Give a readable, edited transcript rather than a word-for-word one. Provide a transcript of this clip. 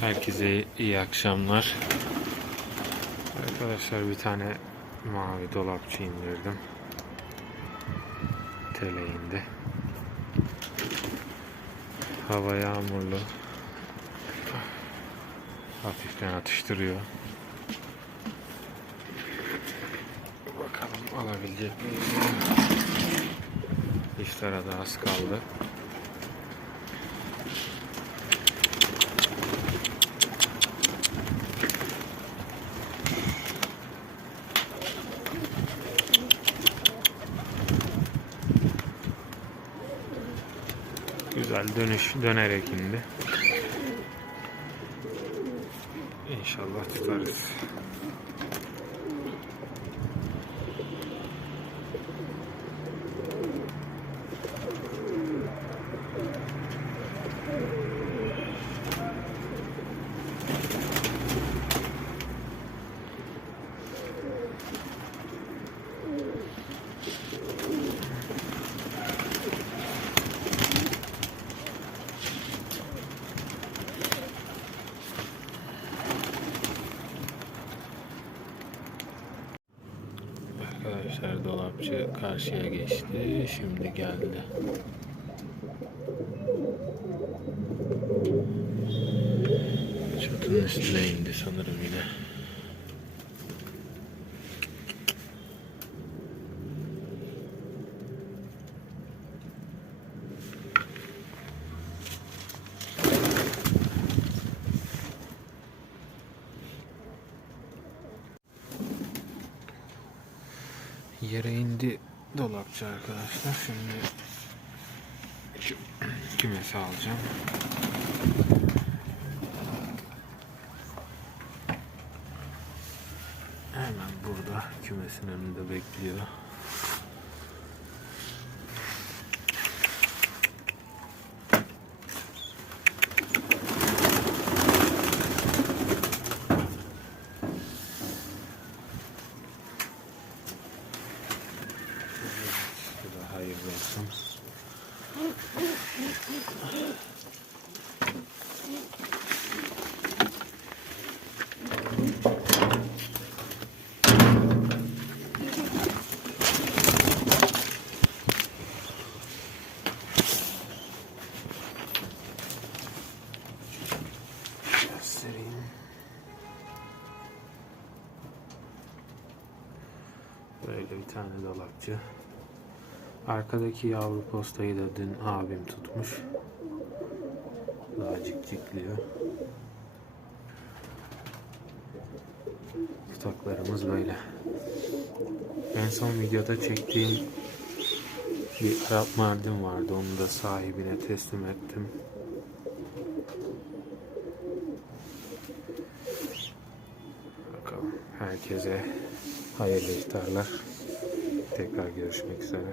Herkese iyi akşamlar. Arkadaşlar bir tane mavi dolapçı indirdim. TL indi. Hava yağmurlu. Hafiften atıştırıyor. Bakalım alabilecek miyiz? İftara da az kaldı. Güzel dönerek indi. İnşallah tutarız. Arkadaşlar dolapçı karşıya geçti. Şimdi geldi. Çatının üstüne indi sanırım yine. Yere indi dolapçı arkadaşlar. Şimdi şu kümesi alacağım. Hemen burada kümesin önünde bekliyor. Hayırlı olsun. Göstereyim. Böyle bir tane dolapçı. Arkadaki yavru postayı da dün abim tutmuş. Daha cikcikliyor. Tutaklarımız böyle. En son videoda çektiğim bir Arap Mardin vardı. Onu da sahibine teslim ettim. Bakalım. Herkese hayırlı iftarlar. Tekrar görüşmek üzere.